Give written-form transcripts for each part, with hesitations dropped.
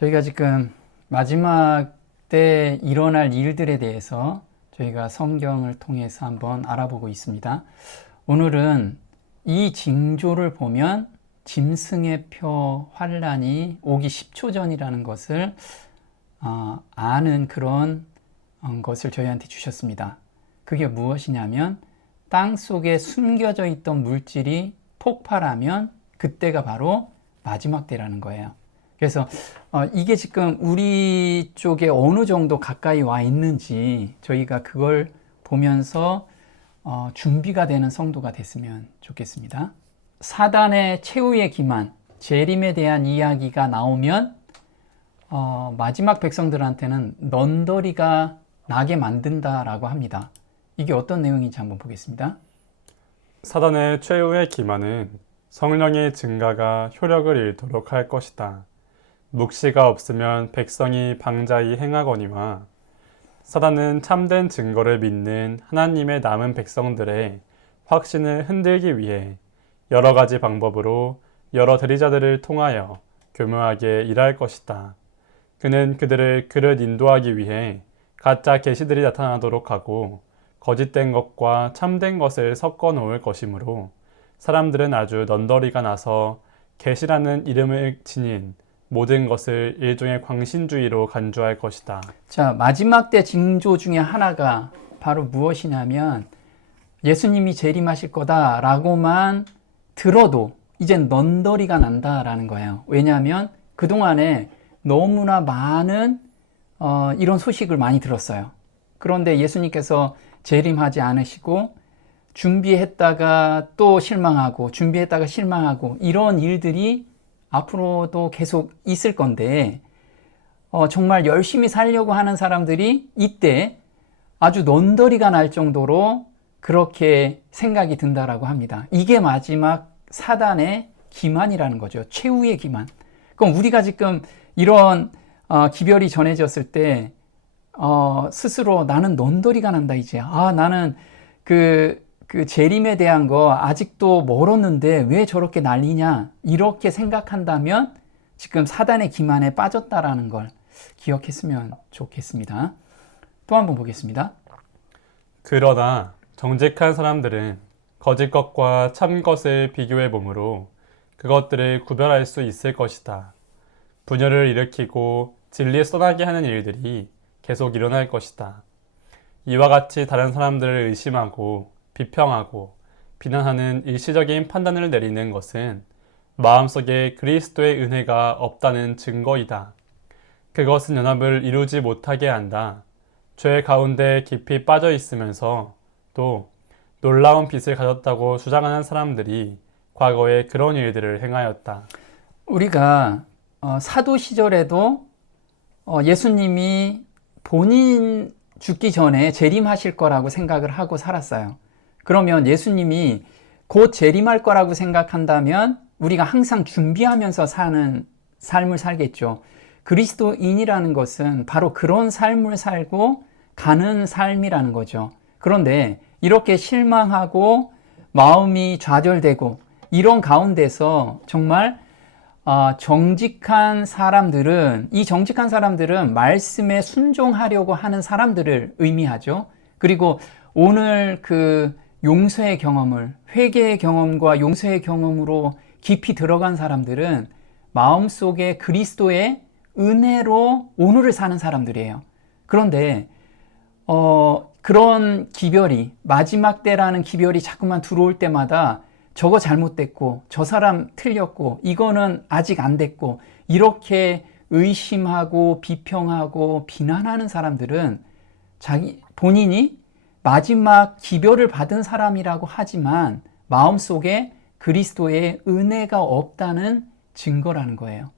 저희가 지금 마지막 때 일어날 일들에 대해서 저희가 성경을 통해서 한번 알아보고 있습니다. 오늘은 이 징조를 보면 짐승의 표 환란이 오기 10초 전이라는 것을 아는 그런 것을 저희한테 주셨습니다. 그게 무엇이냐면 땅 속에 숨겨져 있던 물질이 폭발하면 그때가 바로 마지막 때라는 거예요. 그래서 이게 지금 우리 쪽에 어느 정도 가까이 와 있는지 저희가 그걸 보면서 준비가 되는 성도가 됐으면 좋겠습니다. 사단의 최후의 기만, 재림에 대한 이야기가 나오면 마지막 백성들한테는 넌더리가 나게 만든다라고 합니다. 이게 어떤 내용인지 한번 보겠습니다. 사단의 최후의 기만은 성령의 증가가 효력을 잃도록 할 것이다. 묵시가 없으면 백성이 방자히 행하거니와 사단은 참된 증거를 믿는 하나님의 남은 백성들의 확신을 흔들기 위해 여러 가지 방법으로 여러 대리자들을 통하여 교묘하게 일할 것이다. 그는 그들을 그릇 인도하기 위해 가짜 계시들이 나타나도록 하고 거짓된 것과 참된 것을 섞어 놓을 것이므로 사람들은 아주 넌더리가 나서 계시라는 이름을 지닌 모든 것을 일종의 광신주의로 간주할 것이다. 자, 마지막 때 징조 중에 하나가 바로 무엇이냐면 예수님이 재림하실 거다라고만 들어도 이젠 넌더리가 난다라는 거예요. 왜냐하면 그동안에 너무나 많은 이런 소식을 많이 들었어요. 그런데 예수님께서 재림하지 않으시고 준비했다가 또 실망하고 준비했다가 실망하고 이런 일들이 앞으로도 계속 있을 건데 정말 열심히 살려고 하는 사람들이 이때 아주 넌더리가 날 정도로 그렇게 생각이 든다라고 합니다. 이게 마지막 사단의 기만이라는 거죠. 최후의 기만. 그럼 우리가 지금 이런 기별이 전해졌을 때 스스로 나는 넌더리가 난다 이제. 나는 그 재림에 대한 거 아직도 멀었는데 왜 저렇게 난리냐 이렇게 생각한다면 지금 사단의 기만에 빠졌다라는 걸 기억했으면 좋겠습니다. 또 한번 보겠습니다. 그러나 정직한 사람들은 거짓 것과 참 것을 비교해 보므로 그것들을 구별할 수 있을 것이다. 분열을 일으키고 진리에 써나게 하는 일들이 계속 일어날 것이다. 이와 같이 다른 사람들을 의심하고 비평하고 비난하는 일시적인 판단을 내리는 것은 마음속에 그리스도의 은혜가 없다는 증거이다. 그것은 연합을 이루지 못하게 한다. 죄 가운데 깊이 빠져 있으면서 또 놀라운 빛을 가졌다고 주장하는 사람들이 과거에 그런 일들을 행하였다. 우리가 사도 시절에도 예수님이 본인 죽기 전에 재림하실 거라고 생각을 하고 살았어요. 그러면 예수님이 곧 재림할 거라고 생각한다면 우리가 항상 준비하면서 사는 삶을 살겠죠. 그리스도인이라는 것은 바로 그런 삶을 살고 가는 삶이라는 거죠. 그런데 이렇게 실망하고 마음이 좌절되고 이런 가운데서 정말 정직한 사람들은 이 정직한 사람들은 말씀에 순종하려고 하는 사람들을 의미하죠. 그리고 오늘 그 용서의 경험을 회개의 경험과 용서의 경험으로 깊이 들어간 사람들은 마음속에 그리스도의 은혜로 오늘을 사는 사람들이에요. 그런데 그런 기별이 마지막 때라는 기별이 자꾸만 들어올 때마다 저거 잘못됐고 저 사람 틀렸고 이거는 아직 안 됐고 이렇게 의심하고 비평하고 비난하는 사람들은 본인이 마지막 기별을 받은 사람이라고 하지만 마음속에 그리스도의 은혜가 없다는 증거라는 거예요.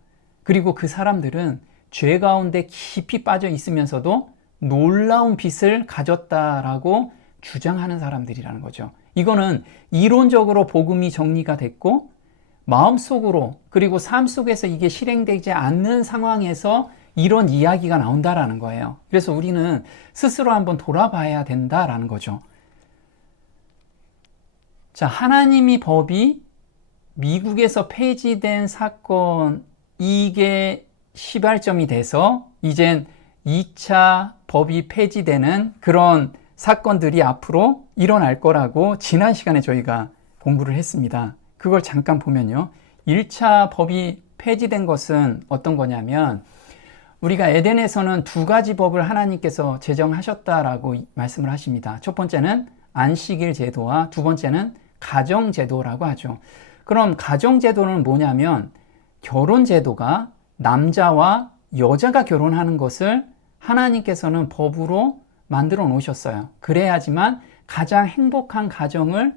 그리고 그 사람들은 죄 가운데 깊이 빠져 있으면서도 놀라운 빛을 가졌다라고 주장하는 사람들이라는 거죠. 이거는 이론적으로 복음이 정리가 됐고 마음속으로 그리고 삶 속에서 이게 실행되지 않는 상황에서 이런 이야기가 나온다라는 거예요. 그래서 우리는 스스로 한번 돌아봐야 된다라는 거죠. 자, 하나님이 법이 미국에서 폐지된 사건, 이게 시발점이 돼서 이젠 2차 법이 폐지되는 그런 사건들이 앞으로 일어날 거라고 지난 시간에 저희가 공부를 했습니다. 그걸 잠깐 보면요. 1차 법이 폐지된 것은 어떤 거냐면 우리가 에덴에서는 두 가지 법을 하나님께서 제정하셨다라고 말씀을 하십니다. 첫 번째는 안식일 제도와 두 번째는 가정제도라고 하죠. 그럼 가정제도는 뭐냐면 결혼제도가 남자와 여자가 결혼하는 것을 하나님께서는 법으로 만들어 놓으셨어요. 그래야지만 가장 행복한 가정을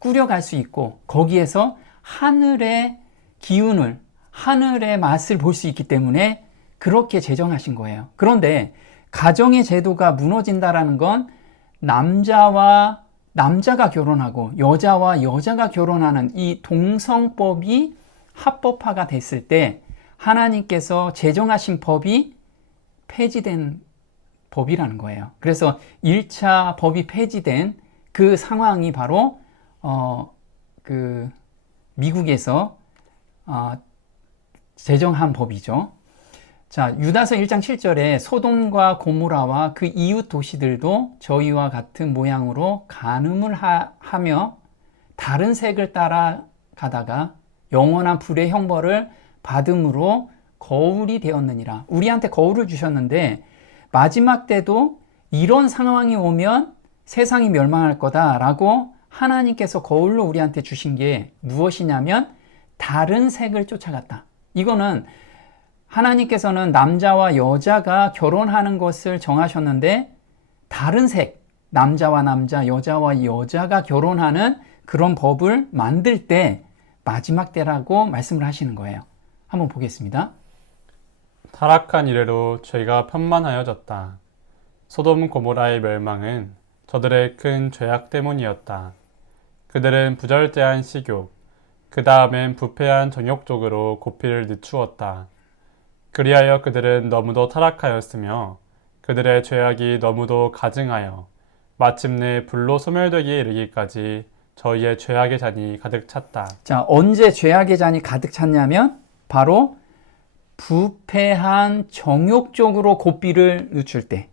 꾸려갈 수 있고 거기에서 하늘의 기운을, 하늘의 맛을 볼 수 있기 때문에 그렇게 제정하신 거예요. 그런데 가정의 제도가 무너진다라는 건 남자와 남자가 결혼하고 여자와 여자가 결혼하는 이 동성법이 합법화가 됐을 때 하나님께서 제정하신 법이 폐지된 법이라는 거예요. 그래서 1차 법이 폐지된 그 상황이 바로 미국에서 제정한 법이죠. 자, 유다서 1장 7절에 소돔과 고모라와 그 이웃 도시들도 저희와 같은 모양으로 간음을 하며 다른 색을 따라가다가 영원한 불의 형벌을 받음으로 거울이 되었느니라. 우리한테 거울을 주셨는데 마지막 때도 이런 상황이 오면 세상이 멸망할 거다라고 하나님께서 거울로 우리한테 주신 게 무엇이냐면 다른 색을 쫓아갔다. 이거는 하나님께서는 남자와 여자가 결혼하는 것을 정하셨는데 다른 색, 남자와 남자, 여자와 여자가 결혼하는 그런 법을 만들 때 마지막 때라고 말씀을 하시는 거예요. 한번 보겠습니다. 타락한 이래로 죄가 편만하여졌다. 소돔 고모라의 멸망은 저들의 큰 죄악 때문이었다. 그들은 부절제한 식욕, 그 다음엔 부패한 정욕적으로 고피를 늦추었다. 그리하여 그들은 너무도 타락하였으며 그들의 죄악이 너무도 가증하여 마침내 불로 소멸되기에 이르기까지 저희의 죄악의 잔이 가득 찼다. 자, 언제 죄악의 잔이 가득 찼냐면 바로 부패한 정욕적으로 고삐를 늦출 때.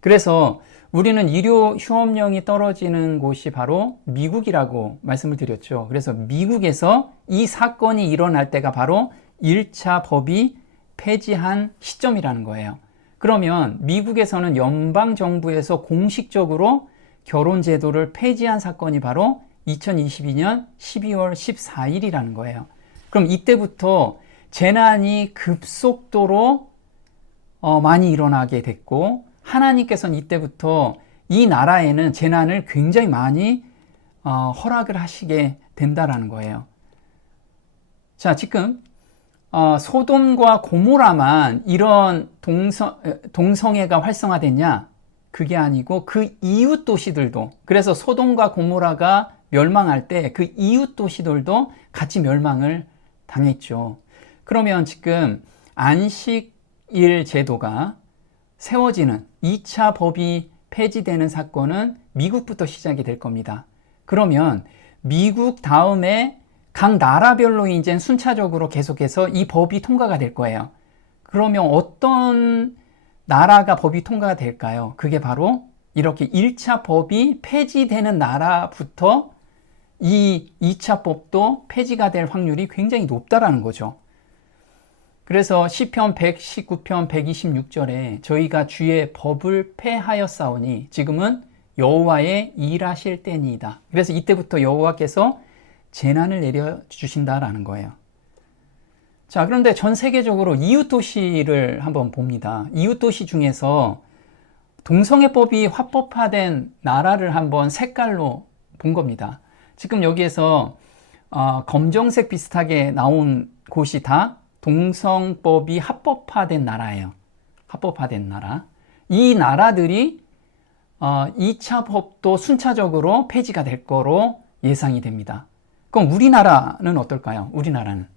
그래서 우리는 일요 휴업령이 떨어지는 곳이 바로 미국이라고 말씀을 드렸죠. 그래서 미국에서 이 사건이 일어날 때가 바로 1차 법이 폐지한 시점이라는 거예요. 그러면 미국에서는 연방정부에서 공식적으로 결혼제도를 폐지한 사건이 바로 2022년 12월 14일이라는 거예요. 그럼 이때부터 재난이 급속도로 많이 일어나게 됐고 하나님께서는 이때부터 이 나라에는 재난을 굉장히 많이 허락을 하시게 된다라는 거예요. 자, 지금 소돔과 고모라만 이런 동성애가 활성화됐냐? 그게 아니고 그 이웃 도시들도, 그래서 소돔과 고모라가 멸망할 때 그 이웃 도시들도 같이 멸망을 당했죠. 그러면 지금 안식일 제도가 세워지는 2차 법이 폐지되는 사건은 미국부터 시작이 될 겁니다. 그러면 미국 다음에 각 나라별로 이제 순차적으로 계속해서 이 법이 통과가 될 거예요. 그러면 어떤 나라가 법이 통과가 될까요? 그게 바로 이렇게 1차 법이 폐지되는 나라부터 이 2차 법도 폐지가 될 확률이 굉장히 높다라는 거죠. 그래서 시편 119편 126절에 저희가 주의 법을 폐하였사오니 지금은 여호와의 일하실 때니이다. 그래서 이때부터 여호와께서 재난을 내려주신다라는 거예요. 자, 그런데 전 세계적으로 이웃 도시를 한번 봅니다. 이웃 도시 중에서 동성애법이 합법화된 나라를 한번 색깔로 본 겁니다. 지금 여기에서 검정색 비슷하게 나온 곳이 다 동성법이 합법화된 나라예요. 합법화된 나라. 이 나라들이 2차 법도 순차적으로 폐지가 될 거로 예상이 됩니다. 그럼 우리나라는 어떨까요? 우리나라는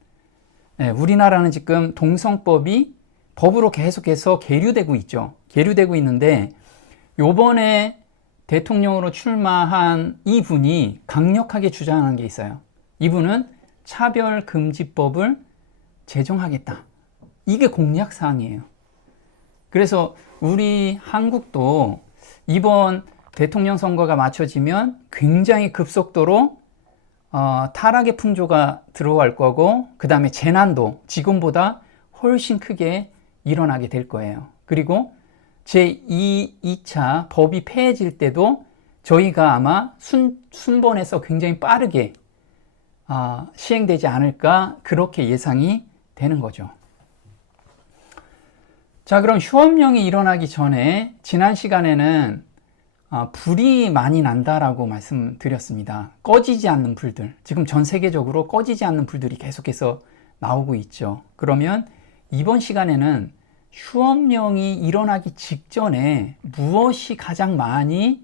지금 동성법이 법으로 계속해서 계류되고 있죠. 계류되고 있는데 요번에 대통령으로 출마한 이분이 강력하게 주장한 게 있어요. 이분은 차별금지법을 제정하겠다. 이게 공약사항이에요. 그래서 우리 한국도 이번 대통령 선거가 맞춰지면 굉장히 급속도로 타락의 풍조가 들어갈 거고, 그 다음에 재난도 지금보다 훨씬 크게 일어나게 될 거예요. 그리고 제2차 법이 폐해질 때도 저희가 아마 순번해서 굉장히 빠르게 시행되지 않을까, 그렇게 예상이 되는 거죠. 자, 그럼 휴업령이 일어나기 전에 지난 시간에는 불이 많이 난다라고 말씀드렸습니다. 꺼지지 않는 불들, 지금 전 세계적으로 꺼지지 않는 불들이 계속해서 나오고 있죠. 그러면 이번 시간에는 휴업령이 일어나기 직전에 무엇이 가장 많이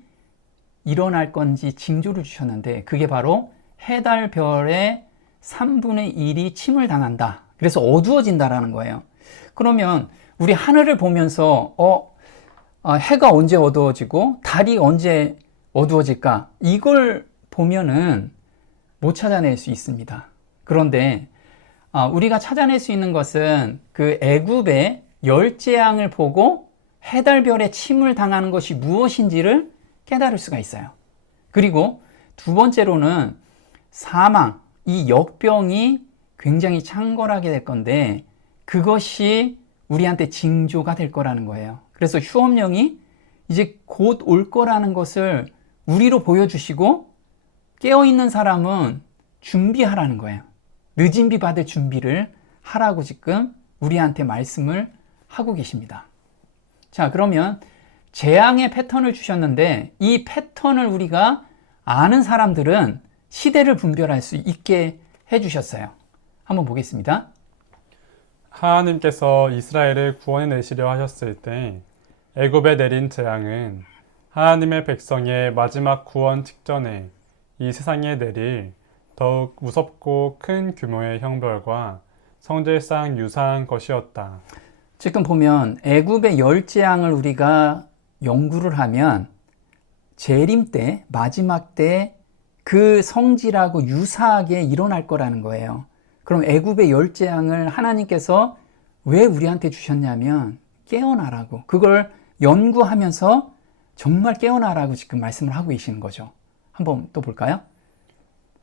일어날 건지 징조를 주셨는데, 그게 바로 해달별의 3분의 1이 침을 당한다. 그래서 어두워진다라는 거예요. 그러면 우리 하늘을 보면서 해가 언제 어두워지고 달이 언제 어두워질까? 이걸 보면은 못 찾아낼 수 있습니다. 그런데 우리가 찾아낼 수 있는 것은 그 애굽의 열재앙을 보고 해달별에 침을 당하는 것이 무엇인지를 깨달을 수가 있어요. 그리고 두 번째로는 사망, 이 역병이 굉장히 창궐하게 될 건데, 그것이 우리한테 징조가 될 거라는 거예요. 그래서 휴업령이 이제 곧 올 거라는 것을 우리로 보여주시고, 깨어있는 사람은 준비하라는 거예요. 늦은 비 받을 준비를 하라고 지금 우리한테 말씀을 하고 계십니다. 자, 그러면 재앙의 패턴을 주셨는데, 이 패턴을 우리가 아는 사람들은 시대를 분별할 수 있게 해주셨어요. 한번 보겠습니다. 하나님께서 이스라엘을 구원해내시려 하셨을 때 애굽에 내린 재앙은 하나님의 백성의 마지막 구원 직전에 이 세상에 내릴 더욱 무섭고 큰 규모의 형벌과 성질상 유사한 것이었다. 지금 보면 애굽의 열재앙을 우리가 연구를 하면 재림 때, 마지막 때 그 성질하고 유사하게 일어날 거라는 거예요. 그럼 애굽의 열재앙을 하나님께서 왜 우리한테 주셨냐면 깨어나라고, 그걸 연구하면서 정말 깨어나라고 지금 말씀을 하고 계시는 거죠. 한번 또 볼까요?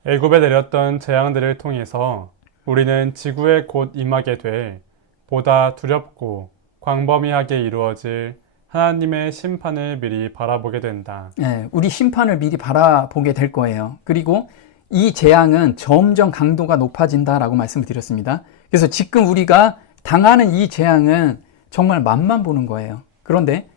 애굽에 내렸던 재앙들을 통해서 우리는 지구에 곧 임하게 될 보다 두렵고 광범위하게 이루어질 하나님의 심판을 미리 바라보게 된다. 네, 우리 심판을 미리 바라보게 될 거예요. 그리고 이 재앙은 점점 강도가 높아진다라고 말씀을 드렸습니다. 그래서 지금 우리가 당하는 이 재앙은 정말 맛만 보는 거예요. 그런데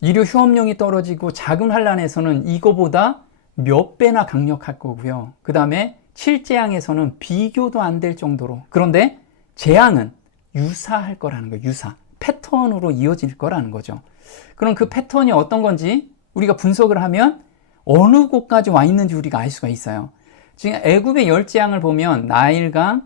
일요 휴업령이 떨어지고 작은 환란에서는 이거보다 몇 배나 강력할 거고요. 그 다음에 7재앙에서는 비교도 안 될 정도로. 그런데 재앙은 유사할 거라는 거예요. 유사. 패턴으로 이어질 거라는 거죠. 그럼 그 패턴이 어떤 건지 우리가 분석을 하면 어느 곳까지 와 있는지 우리가 알 수가 있어요. 지금 애굽의 열재앙을 보면 나일강의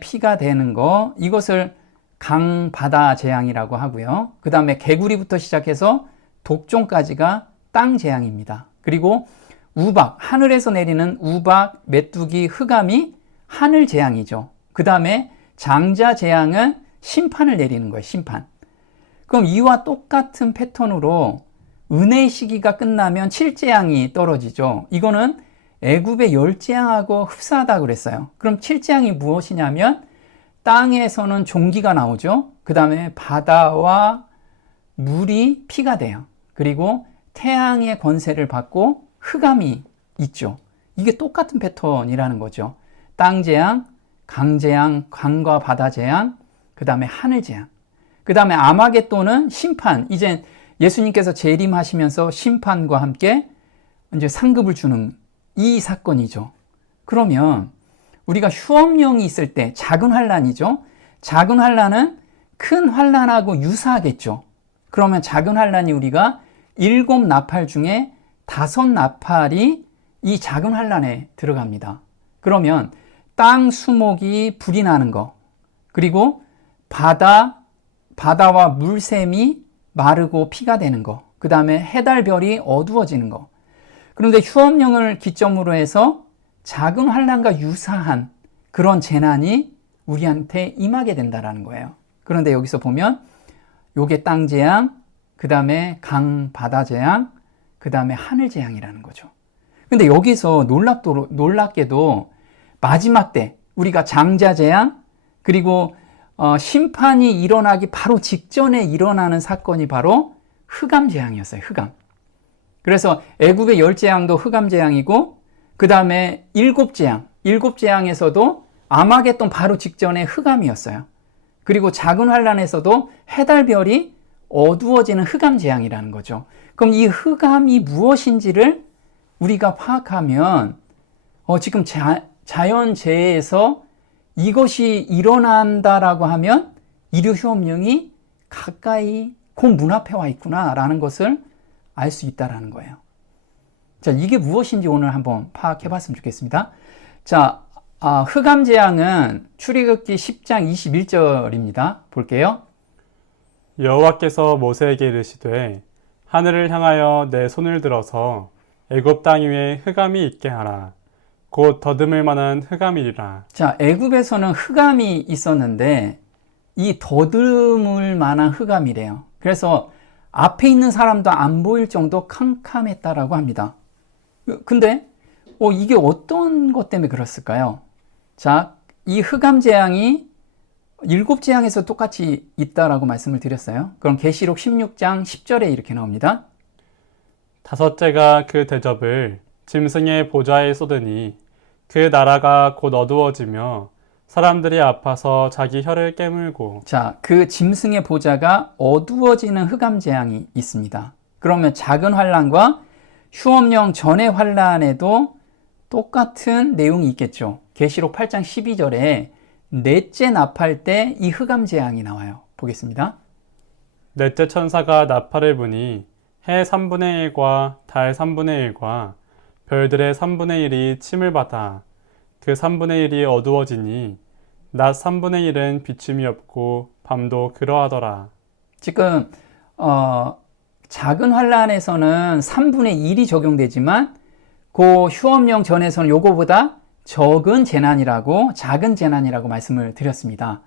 피가 되는 거, 이것을 강바다 재앙이라고 하고요. 그 다음에 개구리부터 시작해서 독종까지가 땅 재앙입니다. 그리고 우박, 하늘에서 내리는 우박, 메뚜기, 흑암이 하늘 재앙이죠. 그 다음에 장자 재앙은 심판을 내리는 거예요. 심판. 그럼 이와 똑같은 패턴으로 은혜의 시기가 끝나면 7재앙이 떨어지죠. 이거는 애굽의 열재앙하고 흡사하다고 그랬어요. 그럼 7재앙이 무엇이냐면 땅에서는 종기가 나오죠. 그 다음에 바다와 물이 피가 돼요. 그리고 태양의 권세를 받고 흑암이 있죠. 이게 똑같은 패턴이라는 거죠. 땅재앙, 강재앙, 강과 바다 재앙, 그 다음에 하늘재앙. 그 다음에 아마겟돈은 심판. 이제 예수님께서 재림하시면서 심판과 함께 이제 상급을 주는 이 사건이죠. 그러면 우리가 휴업령이 있을 때 작은 환란이죠. 작은 환란은 큰 환란하고 유사하겠죠. 그러면 작은 환란이 우리가 7나팔 중에 5나팔이 이 작은 환란에 들어갑니다. 그러면 땅 수목이 불이 나는 거, 그리고 바다와 물샘이 마르고 피가 되는 거, 그 다음에 해달별이 어두워지는 거. 그런데 휴업령을 기점으로 해서 작은 환란과 유사한 그런 재난이 우리한테 임하게 된다는 거예요. 그런데 여기서 보면 요게 땅 재앙, 그 다음에 강 바다 재앙, 그 다음에 하늘 재앙이라는 거죠. 근데 여기서 놀랍게도 마지막 때 우리가 장자 재앙, 그리고 심판이 일어나기 바로 직전에 일어나는 사건이 바로 흑암 재앙이었어요. 흑암. 그래서 애굽의 10재앙도 흑암 재앙이고, 그 다음에 7재앙, 7재앙에서도 아마겟돈 바로 직전에 흑암이었어요. 그리고 작은 환란에서도 해달별이 어두워지는 흑암 재앙이라는 거죠. 그럼 이 흑암이 무엇인지를 우리가 파악하면 지금 자연재해에서 이것이 일어난다라고 하면 인류 휴업령이 가까이 곧 문 앞에 와 있구나라는 것을 알 수 있다라는 거예요. 자, 이게 무엇인지 오늘 한번 파악해 봤으면 좋겠습니다. 자, 흑암 재앙은 출애굽기 10장 21절입니다. 볼게요. 여호와께서 모세에게 이르시되 하늘을 향하여 내 손을 들어서 애굽 땅 위에 흑암이 있게 하라. 곧 더듬을 만한 흑암이리라. 자, 애굽에서는 흑암이 있었는데 이 더듬을 만한 흑암이래요. 그래서 앞에 있는 사람도 안 보일 정도 캄캄했다라고 합니다. 근데 이게 어떤 것 때문에 그랬을까요? 자, 이 흑암 재앙이 7재앙에서 똑같이 있다라고 말씀을 드렸어요. 그럼 계시록 16장 10절에 이렇게 나옵니다. 5째가 그 대접을 짐승의 보좌에 쏟으니 그 나라가 곧 어두워지며 사람들이 아파서 자기 혀를 깨물고. 자, 그 짐승의 보좌가 어두워지는 흑암 재앙이 있습니다. 그러면 작은 환란과 휴업령 전의 환란에도 똑같은 내용이 있겠죠. 계시록 8장 12절에 넷째 나팔 때 이 흑암 재앙이 나와요. 보겠습니다. 넷째 천사가 나팔을 부니 해 3분의 1과 달 3분의 1과 별들의 3분의 1이 침을 받아 그 3분의 1이 어두워지니 낮 3분의 1은 비춤이 없고 밤도 그러하더라. 지금 작은 환란에서는 3분의 1이 적용되지만 그 휴업령 전에서는 요거보다 적은 재난이라고, 작은 재난이라고 말씀을 드렸습니다.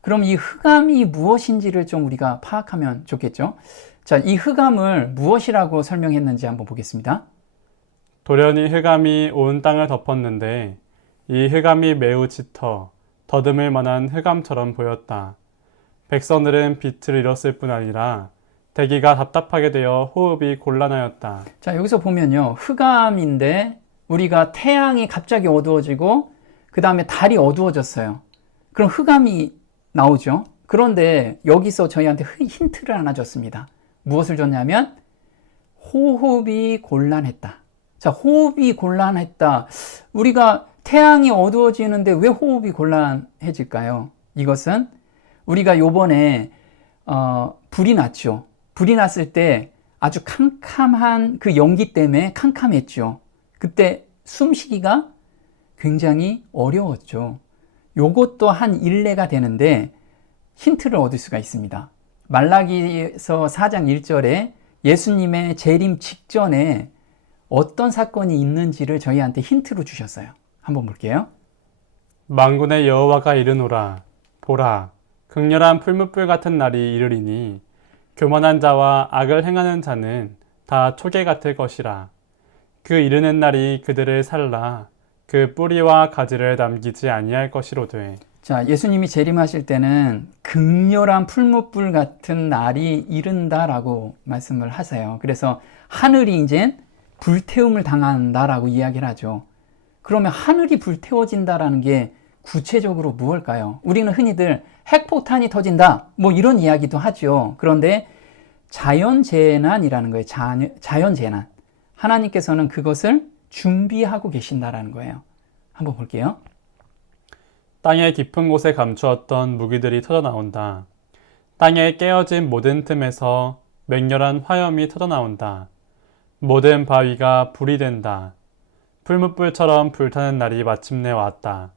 그럼 이 흑암이 무엇인지를 좀 우리가 파악하면 좋겠죠? 자, 이 흑암을 무엇이라고 설명했는지 한번 보겠습니다. 돌연히 흑암이 온 땅을 덮었는데 이 흑암이 매우 짙어 더듬을 만한 흑암처럼 보였다. 백성들은 빛을 잃었을 뿐 아니라 대기가 답답하게 되어 호흡이 곤란하였다. 자, 여기서 보면요. 흑암인데 우리가 태양이 갑자기 어두워지고 그 다음에 달이 어두워졌어요. 그럼 흑암이 나오죠. 그런데 여기서 저희한테 힌트를 하나 줬습니다. 무엇을 줬냐면 호흡이 곤란했다. 자, 호흡이 곤란했다. 우리가 태양이 어두워지는데 왜 호흡이 곤란해질까요? 이것은 우리가 요번에 불이 났죠. 불이 났을 때 아주 캄캄한 그 연기 때문에 캄캄했죠. 그때 숨쉬기가 굉장히 어려웠죠. 요것도 한 일례가 되는데 힌트를 얻을 수가 있습니다. 말라기서 4장 1절에 예수님의 재림 직전에 어떤 사건이 있는지를 저희한테 힌트로 주셨어요. 한번 볼게요. 만군의 여호와가 이르노라. 보라, 극렬한 풀무불 같은 날이 이르리니 교만한 자와 악을 행하는 자는 다 초계 같을 것이라. 그 이르는 날이 그들을 살라 그 뿌리와 가지를 남기지 아니할 것이로되. 자, 예수님이 재림하실 때는 극렬한 풀무불 같은 날이 이른다라고 말씀을 하세요. 그래서 하늘이 이제 불태움을 당한다라고 이야기를 하죠. 그러면 하늘이 불태워진다라는 게 구체적으로 무엇일까요? 우리는 흔히들 핵폭탄이 터진다 뭐 이런 이야기도 하죠. 그런데 자연재난이라는 거예요. 자연재난. 하나님께서는 그것을 준비하고 계신다라는 거예요. 한번 볼게요. 땅의 깊은 곳에 감추었던 무기들이 터져나온다. 땅에 깨어진 모든 틈에서 맹렬한 화염이 터져나온다. 모든 바위가 불이 된다. 풀무불처럼 불타는 날이 마침내 왔다.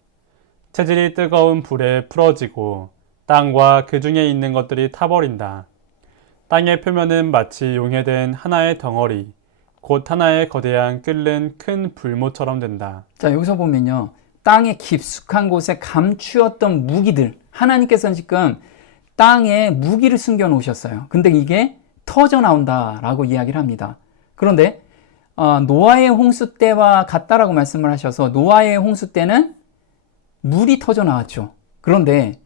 체질이 뜨거운 불에 풀어지고 땅과 그 중에 있는 것들이 타버린다. 땅의 표면은 마치 용해된 하나의 덩어리, 곧 하나의 거대한 끓는 큰 불모처럼 된다. 자, 여기서 보면요. 땅의 깊숙한 곳에 감추었던 무기들. 하나님께서는 지금 땅에 무기를 숨겨 놓으셨어요. 근데 이게 터져 나온다라고 이야기를 합니다. 그런데 노아의 홍수 때와 같다라고 말씀을 하셔서 노아의 홍수 때는 물이 터져 나왔죠. 그런데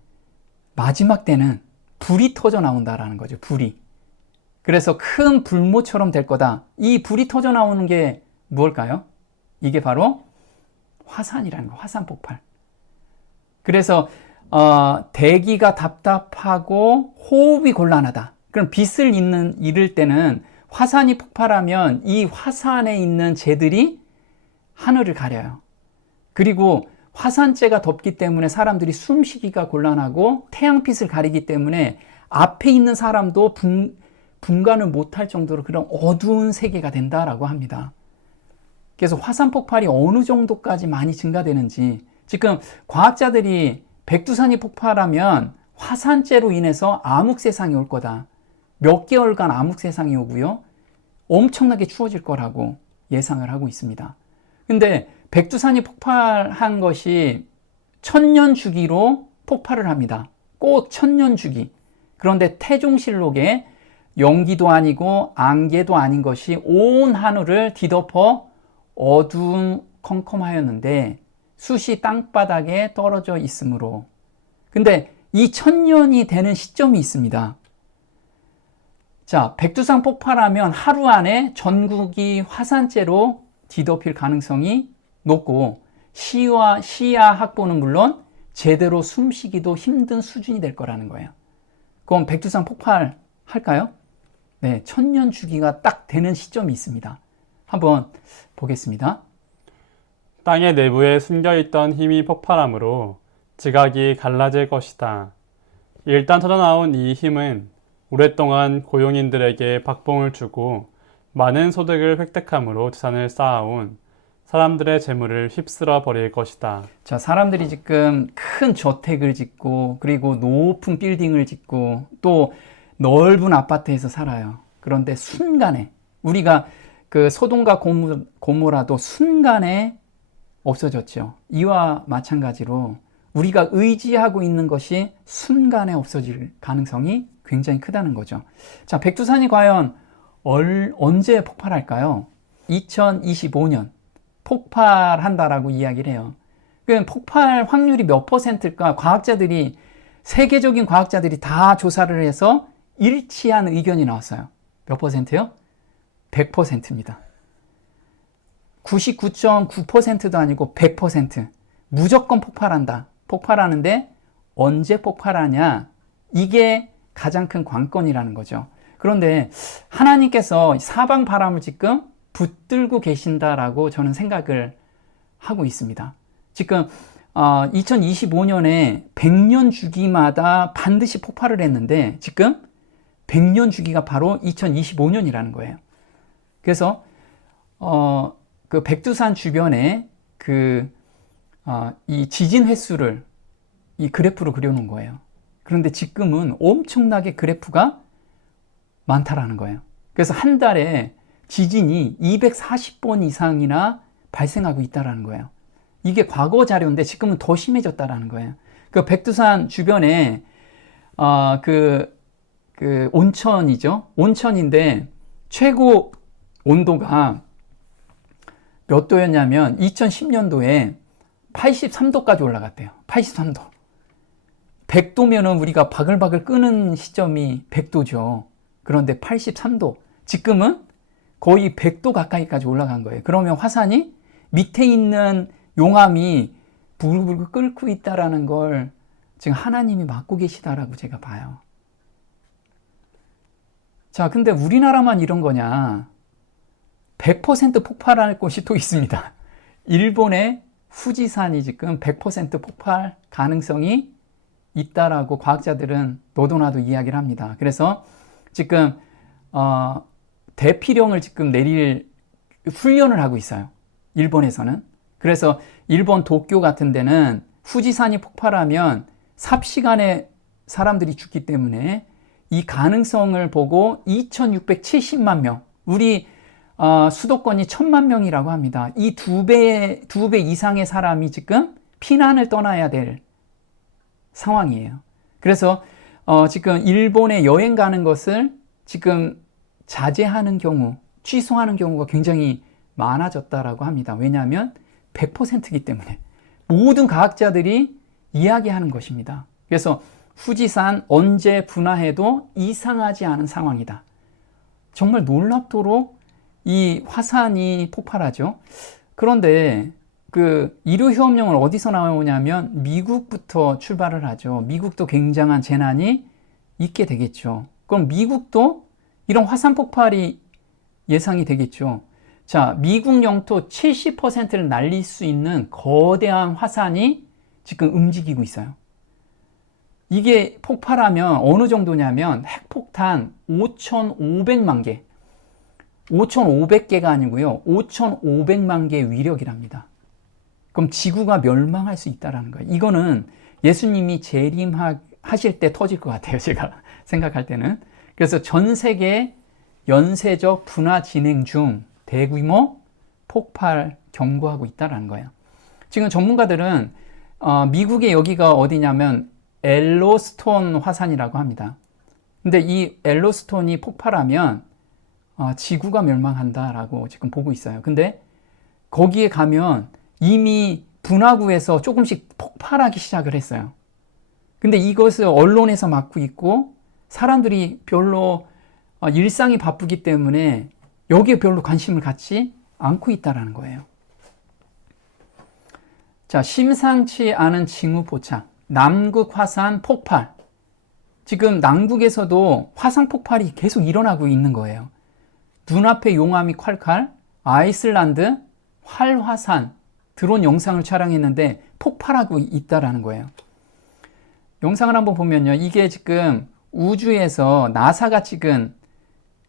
마지막 때는 불이 터져 나온다라는 거죠. 불이. 그래서 큰 불모처럼 될 거다. 이 불이 터져 나오는 게 무엇일까요? 이게 바로 화산이라는 거, 화산 폭발. 그래서 대기가 답답하고 호흡이 곤란하다. 그럼 빛을 잃을 때는 화산이 폭발하면 이 화산에 있는 재들이 하늘을 가려요. 그리고 화산재가 덮기 때문에 사람들이 숨쉬기가 곤란하고 태양빛을 가리기 때문에 앞에 있는 사람도 분간을 못할 정도로 그런 어두운 세계가 된다라고 합니다. 그래서 화산 폭발이 어느 정도까지 많이 증가되는지, 지금 과학자들이 백두산이 폭발하면 화산재로 인해서 암흑세상이 올 거다. 몇 개월간 암흑세상이 오고요. 엄청나게 추워질 거라고 예상을 하고 있습니다. 근데 백두산이 폭발한 것이 1000년 주기로 폭발을 합니다. 꼭 1000년 주기. 그런데 태종실록에 연기도 아니고 안개도 아닌 것이 온 하늘을 뒤덮어 어두움 컴컴하였는데 숯이 땅바닥에 떨어져 있으므로. 근데 이 1000년이 되는 시점이 있습니다. 자, 백두산 폭발하면 하루 안에 전국이 화산재로 뒤덮일 가능성이 높고 시야 확보는 물론 제대로 숨쉬기도 힘든 수준이 될 거라는 거예요. 그럼 백두산 폭발할까요? 네, 1000년 주기가 딱 되는 시점이 있습니다. 한번 보겠습니다. 땅의 내부에 숨겨있던 힘이 폭발함으로 지각이 갈라질 것이다. 일단 터져나온 이 힘은 오랫동안 고용인들에게 박봉을 주고 많은 소득을 획득함으로 재산을 쌓아온 사람들의 재물을 휩쓸어 버릴 것이다. 자, 사람들이 지금 큰 저택을 짓고 그리고 높은 빌딩을 짓고 또 넓은 아파트에서 살아요. 그런데 순간에 우리가 그 소돔과 고모라도 순간에 없어졌죠. 이와 마찬가지로 우리가 의지하고 있는 것이 순간에 없어질 가능성이 굉장히 크다는 거죠. 자, 백두산이 과연 언제 폭발할까요? 2025년 폭발한다라고 이야기를 해요. 그 폭발 확률이 몇 %일까? 세계적인 과학자들이 다 조사를 해서 일치한 의견이 나왔어요. 몇 %요? 100%입니다. 99.9%도 아니고 100%. 무조건 폭발한다. 폭발하는데 언제 폭발하냐? 이게 가장 큰 관건이라는 거죠. 그런데 하나님께서 사방 바람을 지금 붙들고 계신다라고 저는 생각을 하고 있습니다. 지금 2025년에 100년 주기마다 반드시 폭발을 했는데 지금 100년 주기가 바로 2025년이라는 거예요. 그래서 그 백두산 주변에 이 지진 횟수를 이 그래프로 그려놓은 거예요. 그런데 지금은 엄청나게 그래프가 많다라는 거예요. 그래서 한 달에 지진이 240번 이상이나 발생하고 있다라는 거예요. 이게 과거 자료인데 지금은 더 심해졌다라는 거예요. 그 백두산 주변에 그 온천이죠. 온천인데 최고 온도가 몇 도였냐면 2010년도에 83도까지 올라갔대요. 83도. 100도면은 우리가 바글바글 끄는 시점이 100도죠. 그런데 83도. 지금은 거의 100도 가까이까지 올라간 거예요. 그러면 화산이 밑에 있는 용암이 부글부글 끓고 있다라는 걸 지금 하나님이 막고 계시다라고 제가 봐요. 자, 근데 우리나라만 이런 거냐? 100% 폭발할 곳이 또 있습니다. 일본의 후지산이 지금 100% 폭발 가능성이 있다라고 과학자들은 너도나도 이야기를 합니다. 그래서 지금 대피령을 지금 내릴 훈련을 하고 있어요. 일본에서는. 그래서 일본 도쿄 같은 데는 후지산이 폭발하면 삽시간에 사람들이 죽기 때문에 이 가능성을 보고 2670만 명, 우리 수도권이 1000만 명이라고 합니다. 이 두 배 이상의 사람이 지금 피난을 떠나야 될 상황이에요. 그래서 지금 일본에 여행 가는 것을 지금 자제하는 경우, 취소하는 경우가 굉장히 많아졌다라고 합니다. 왜냐하면 100%이기 때문에 모든 과학자들이 이야기하는 것입니다. 그래서 후지산 언제 분화해도 이상하지 않은 상황이다. 정말 놀랍도록 이 화산이 폭발하죠. 그런데 그 일요휴업령은 어디서 나오냐면 미국부터 출발을 하죠. 미국도 굉장한 재난이 있게 되겠죠. 그럼 미국도 이런 화산 폭발이 예상이 되겠죠. 자, 미국 영토 70%를 날릴 수 있는 거대한 화산이 지금 움직이고 있어요. 이게 폭발하면 어느 정도냐면 핵폭탄 5,500만 개, 5,500개가 아니고요. 5,500만 개의 위력이랍니다. 그럼 지구가 멸망할 수 있다는 거예요. 이거는 예수님이 재림하실 때 터질 것 같아요. 제가 생각할 때는. 그래서 전 세계 연쇄적 분화 진행 중 대규모 폭발 경고하고 있다는 거예요. 지금 전문가들은 미국의 여기가 어디냐면 엘로스톤 화산이라고 합니다. 근데 이 엘로스톤이 폭발하면 지구가 멸망한다라고 지금 보고 있어요. 근데 거기에 가면 이미 분화구에서 조금씩 폭발하기 시작을 했어요. 근데 이것을 언론에서 맡고 있고 사람들이 별로 일상이 바쁘기 때문에 여기에 별로 관심을 갖지 않고 있다는 거예요. 자, 심상치 않은 징후 포착, 남극 화산 폭발. 지금 남극에서도 화산 폭발이 계속 일어나고 있는 거예요. 눈앞에 용암이 콸콸, 아이슬란드 활화산 드론 영상을 촬영했는데 폭발하고 있다라는 거예요. 영상을 한번 보면요. 이게 지금 우주에서 나사가 찍은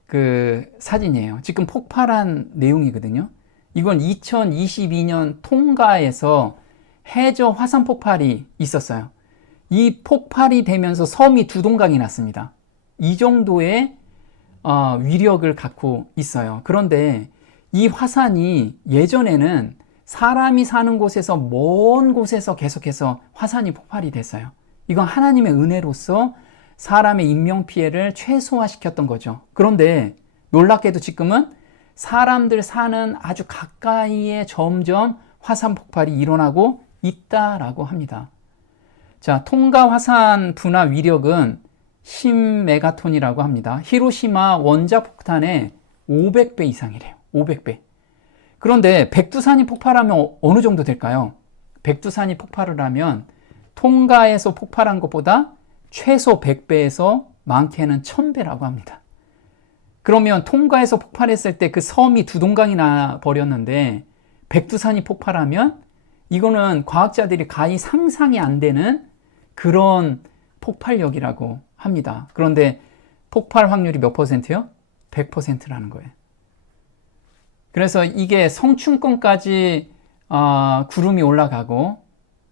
그 사진이에요. 지금 폭발한 내용이거든요. 이건 2022년 통가에서 해저 화산 폭발이 있었어요. 이 폭발이 되면서 섬이 두 동강이 났습니다. 이 정도의 위력을 갖고 있어요. 그런데 이 화산이 예전에는 사람이 사는 곳에서 먼 곳에서 계속해서 화산이 폭발이 됐어요. 이건 하나님의 은혜로서 사람의 인명피해를 최소화시켰던 거죠. 그런데 놀랍게도 지금은 사람들 사는 아주 가까이에 점점 화산 폭발이 일어나고 있다라고 합니다. 자, 통가 화산 분화 위력은 10메가톤이라고 합니다. 히로시마 원자폭탄의 500배 이상이래요. 500배. 그런데 백두산이 폭발하면 어느 정도 될까요? 백두산이 폭발을 하면 통가에서 폭발한 것보다 최소 100배에서 많게는 1000배라고 합니다. 그러면 통가에서 폭발했을 때 그 섬이 두 동강이 나 버렸는데 백두산이 폭발하면 이거는 과학자들이 가히 상상이 안 되는 그런 폭발력이라고 합니다. 그런데 폭발 확률이 몇 퍼센트요? 100%라는 거예요. 그래서 이게 성층권까지 구름이 올라가고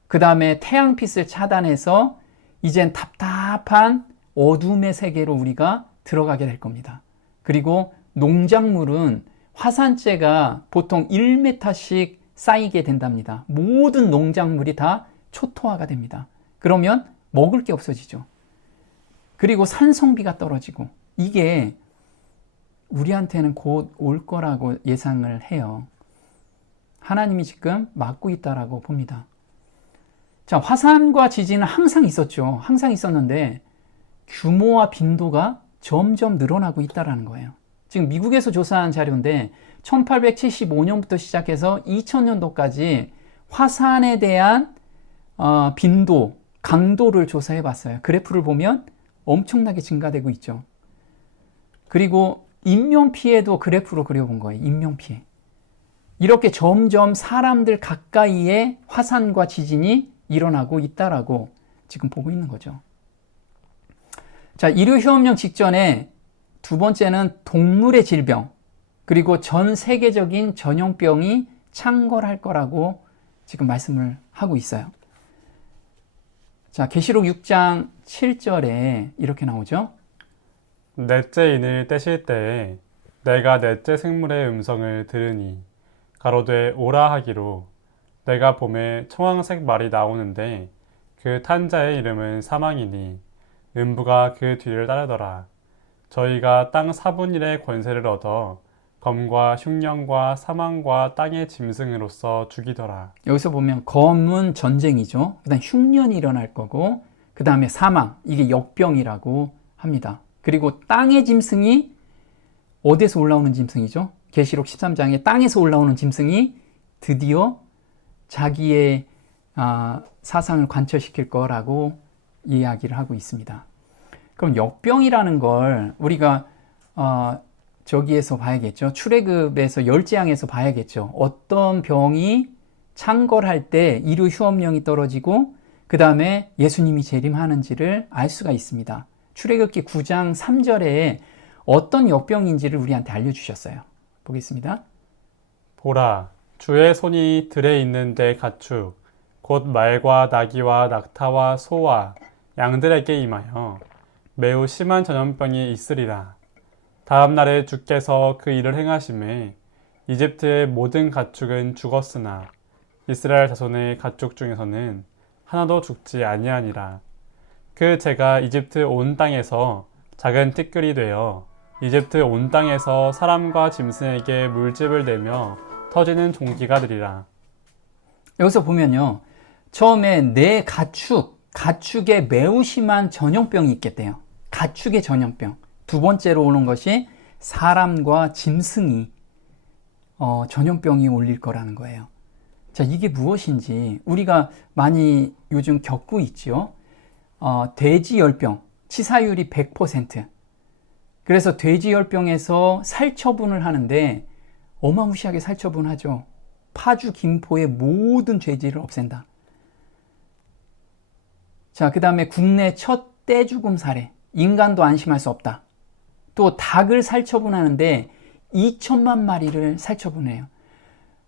그 다음에 태양빛을 차단해서 이젠 답답한 어둠의 세계로 우리가 들어가게 될 겁니다. 그리고 농작물은 화산재가 보통 1m씩 쌓이게 된답니다. 모든 농작물이 다 초토화가 됩니다. 그러면 먹을 게 없어지죠. 그리고 산성비가 떨어지고 이게 우리한테는 곧 올 거라고 예상을 해요. 하나님이 지금 막고 있다라고 봅니다. 자, 화산과 지진은 항상 있었죠. 항상 있었는데 규모와 빈도가 점점 늘어나고 있다는 거예요. 지금 미국에서 조사한 자료인데 1875년부터 시작해서 2000년도까지 화산에 대한 빈도, 강도를 조사해 봤어요. 그래프를 보면 엄청나게 증가되고 있죠. 그리고 인명피해도 그래프로 그려본 거예요. 인명피해. 이렇게 점점 사람들 가까이에 화산과 지진이 일어나고 있다라고 지금 보고 있는 거죠. 자, 일요휴업령 직전에 두 번째는 동물의 질병, 그리고 전 세계적인 전염병이 창궐할 거라고 지금 말씀을 하고 있어요. 자, 계시록 6장 7절에 이렇게 나오죠. 넷째 인을 떼실 때에 내가 넷째 생물의 음성을 들으니 가로되 오라 하기로 내가 봄에 청황색 말이 나오는데 그 탄 자의 이름은 사망이니 음부가 그 뒤를 따르더라. 저희가 땅 4분의 1의 권세를 얻어 검과 흉령과 사망과 땅의 짐승으로서 죽이더라. 여기서 보면 검은 전쟁이죠. 그 다음 흉년이 일어날 거고, 그 다음에 사망, 이게 역병이라고 합니다. 그리고 땅의 짐승이 어디에서 올라오는 짐승이죠? 계시록 13장에 땅에서 올라오는 짐승이 드디어 자기의 사상을 관철시킬 거라고 이야기를 하고 있습니다. 그럼 역병이라는 걸 우리가 저기에서 봐야겠죠. 출애굽에서 열재앙에서 봐야겠죠. 어떤 병이 창궐할 때 일요 휴업령이 떨어지고 그 다음에 예수님이 재림하는지를 알 수가 있습니다. 출애굽기 9장 3절에 어떤 역병인지를 우리한테 알려주셨어요. 보겠습니다. 보라, 주의 손이 들에 있는데 가축, 곧 말과 나귀와 낙타와 소와 양들에게 임하여 매우 심한 전염병이 있으리라. 다음 날에 주께서 그 일을 행하심에 이집트의 모든 가축은 죽었으나 이스라엘 자손의 가축 중에서는 하나도 죽지 아니하니라. 그 재가 이집트 온 땅에서 작은 티끌이 되어 이집트 온 땅에서 사람과 짐승에게 물집을 내며 터지는 종기가 되리라. 여기서 보면요. 처음에 내 가축에 매우 심한 전염병이 있겠대요. 가축의 전염병. 두 번째로 오는 것이 사람과 짐승이 전염병이 올릴 거라는 거예요. 자, 이게 무엇인지 우리가 많이 요즘 겪고 있죠. 돼지열병, 치사율이 100%. 그래서 돼지열병에서 살처분을 하는데 어마무시하게 살처분하죠. 파주, 김포의 모든 죄질을 없앤다. 자, 그 다음에 국내 첫 떼죽음 사례. 인간도 안심할 수 없다. 또 닭을 살처분하는데 2천만 마리를 살처분해요.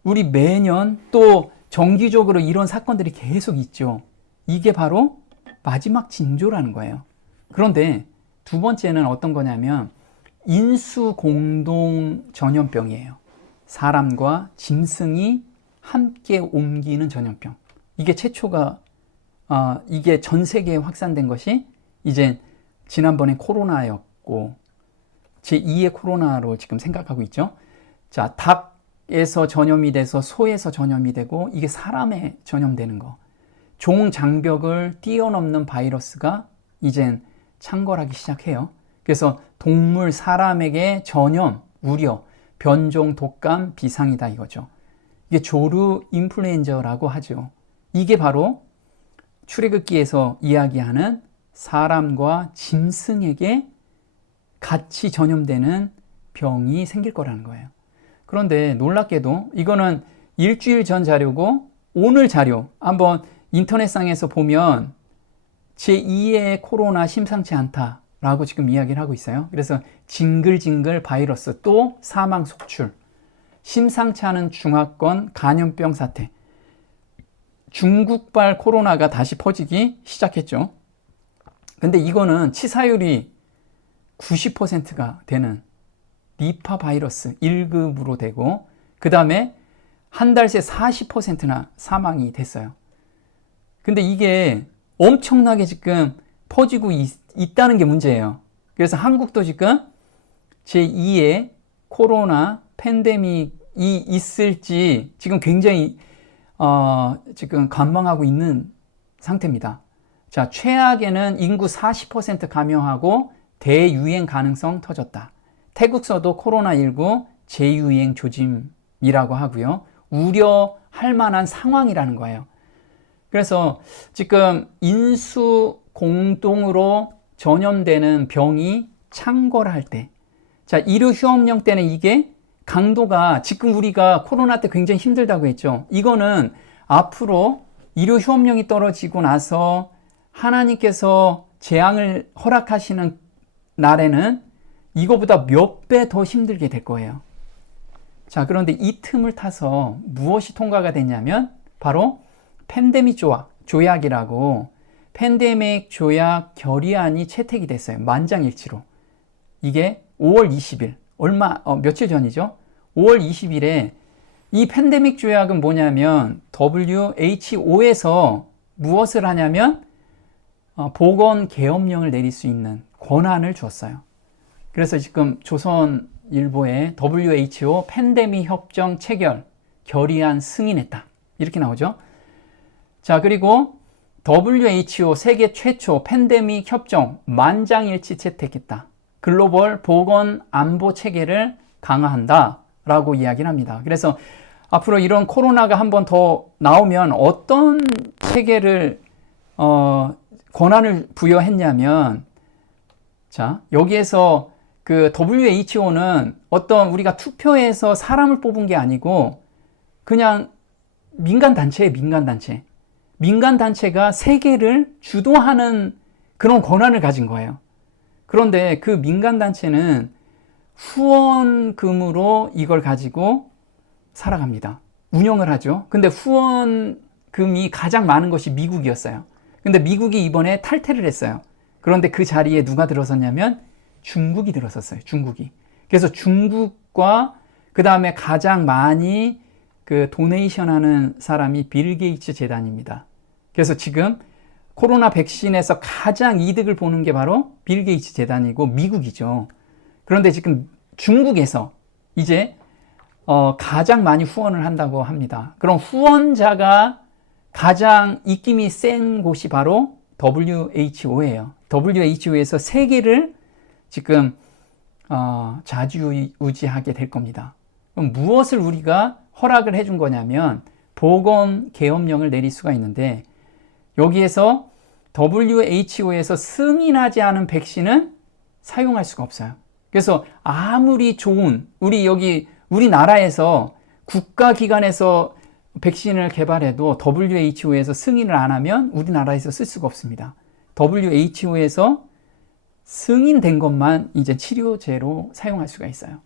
우리 매년 또 정기적으로 이런 사건들이 계속 있죠. 이게 바로 마지막 징조라는 거예요. 그런데 두 번째는 어떤 거냐면 인수공동 전염병이에요. 사람과 짐승이 함께 옮기는 전염병. 이게 최초가 이게 전 세계에 확산된 것이 이제 지난번에 코로나였고 제2의 코로나로 지금 생각하고 있죠. 자, 닭에서 전염이 돼서 소에서 전염이 되고 이게 사람에 전염되는 거. 종장벽을 뛰어넘는 바이러스가 이젠 창궐하기 시작해요. 그래서 동물, 사람에게 전염, 우려, 변종, 독감, 비상이다 이거죠. 이게 조류 인플루엔자라고 하죠. 이게 바로 출애굽기에서 이야기하는 사람과 짐승에게 같이 전염되는 병이 생길 거라는 거예요. 그런데 놀랍게도 이거는 일주일 전 자료고 오늘 자료 한번 인터넷상에서 보면 제2의 코로나 심상치 않다라고 지금 이야기를 하고 있어요. 그래서 징글징글 바이러스 또 사망 속출, 심상치 않은 중화권 감염병 사태, 중국발 코로나가 다시 퍼지기 시작했죠. 근데 이거는 치사율이 90%가 되는 니파 바이러스 1급으로 되고 그 다음에 한 달 새 40%나 사망이 됐어요. 근데 이게 엄청나게 지금 퍼지고 있다는 게 문제예요. 그래서 한국도 지금 제2의 코로나 팬데믹이 있을지 지금 굉장히 지금 관망하고 있는 상태입니다. 자, 최악에는 인구 40% 감염하고 대유행 가능성 터졌다. 태국서도 코로나19 재유행 조짐이라고 하고요. 우려할 만한 상황이라는 거예요. 그래서 지금 인수 공동으로 전염되는 병이 창궐할 때, 자, 일요 휴업령 때는 이게 강도가 지금 우리가 코로나 때 굉장히 힘들다고 했죠. 이거는 앞으로 일요 휴업령이 떨어지고 나서 하나님께서 재앙을 허락하시는 날에는 이거보다 몇 배 더 힘들게 될 거예요. 자, 그런데 이 틈을 타서 무엇이 통과가 됐냐면 바로 팬데믹 조약이라고 팬데믹 조약 결의안이 채택이 됐어요. 만장일치로. 이게 5월 20일, 며칠 전이죠. 5월 20일에 이 팬데믹 조약은 뭐냐면 WHO에서 무엇을 하냐면 보건 계엄령을 내릴 수 있는 권한을 주었어요. 그래서 지금 조선일보에 WHO 팬데믹 협정 체결 결의안 승인했다. 이렇게 나오죠. 자, 그리고 WHO 세계 최초 팬데믹 협정 만장일치 채택했다. 글로벌 보건 안보 체계를 강화한다. 라고 이야기를 합니다. 그래서 앞으로 이런 코로나가 한 번 더 나오면 어떤 체계를 권한을 부여했냐면, 자, 여기에서 그 WHO는 어떤 우리가 투표해서 사람을 뽑은 게 아니고 그냥 민간단체예요, 민간단체. 민간단체가 세계를 주도하는 그런 권한을 가진 거예요. 그런데 그 민간단체는 후원금으로 이걸 가지고 살아갑니다. 운영을 하죠. 근데 후원금이 가장 많은 것이 미국이었어요. 근데 미국이 이번에 탈퇴를 했어요. 그런데 그 자리에 누가 들어섰냐면 중국이 들어섰어요. 중국이. 그래서 중국과 그 다음에 가장 많이 그 도네이션 하는 사람이 빌 게이츠 재단입니다. 그래서 지금 코로나 백신에서 가장 이득을 보는 게 바로 빌 게이츠 재단이고 미국이죠. 그런데 지금 중국에서 이제 가장 많이 후원을 한다고 합니다. 그럼 후원자가 가장 입김이 센 곳이 바로 WHO예요. WHO에서 세계를 지금 좌지우지하게 될 겁니다. 그럼 무엇을 우리가 허락을 해준 거냐면 보건 계엄령을 내릴 수가 있는데 여기에서 WHO에서 승인하지 않은 백신은 사용할 수가 없어요. 그래서 아무리 좋은 우리나라에서 국가기관에서 백신을 개발해도 WHO에서 승인을 안 하면 우리나라에서 쓸 수가 없습니다. WHO에서 승인된 것만 이제 치료제로 사용할 수가 있어요.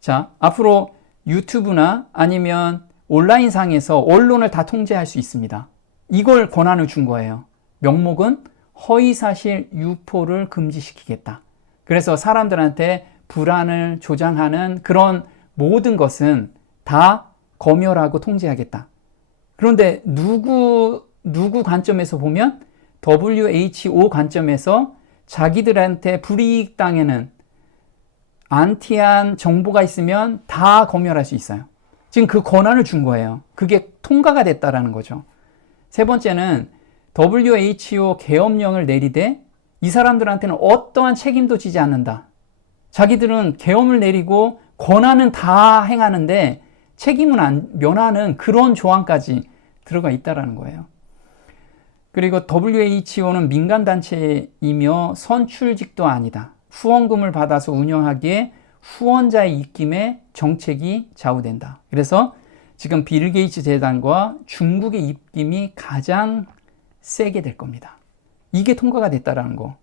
자, 앞으로 유튜브나 아니면 온라인상에서 언론을 다 통제할 수 있습니다. 이걸 권한을 준 거예요. 명목은 허위사실 유포를 금지시키겠다. 그래서 사람들한테 불안을 조장하는 그런 모든 것은 다 검열하고 통제하겠다. 그런데 누구 관점에서 보면 WHO 관점에서 자기들한테 불이익 당하는 안티한 정보가 있으면 다 검열할 수 있어요. 지금 그 권한을 준 거예요. 그게 통과가 됐다라는 거죠. 세 번째는 WHO 계엄령을 내리되 이 사람들한테는 어떠한 책임도 지지 않는다. 자기들은 계엄을 내리고 권한은 다 행하는데 책임은 안 면하는 그런 조항까지 들어가 있다라는 거예요. 그리고 WHO는 민간단체이며 선출직도 아니다. 후원금을 받아서 운영하기에 후원자의 입김에 정책이 좌우된다. 그래서 지금 빌 게이츠 재단과 중국의 입김이 가장 세게 될 겁니다. 이게 통과가 됐다라는 거.